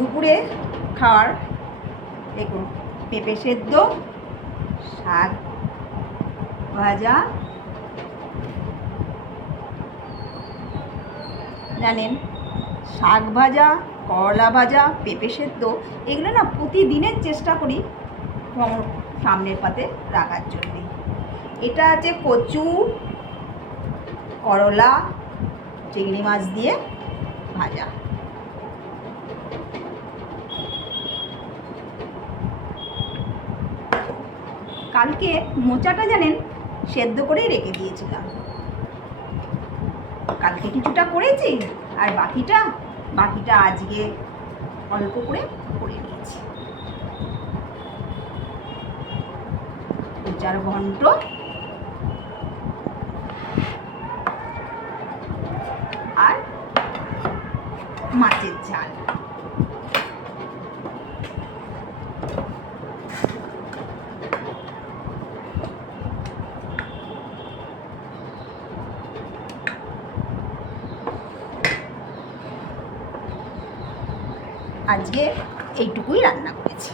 দুপুরে খাওয়ার দেখুন পেঁপে সেদ্ধ, শাক ভাজা, জানেন শাক ভাজা, করলা ভাজা, পেঁপে সেদ্ধ এগুলো না প্রতিদিনের চেষ্টা করি সামনের পাতে রাখার জন্যে। এটা আছে কচু, করলা, চিংড়ি মাছ দিয়ে ভাজা। কালকে মোচাটা জানেন সেদ্ধ করেই রেখে দিয়েছিলাম। কালকে কিছুটা করেছি আর বাকিটা আজকে অল্প করে নিয়েছি। মোচার ঘন্ট আর মাছের ঝাল। আজকে এইটুকুই রান্না করেছি।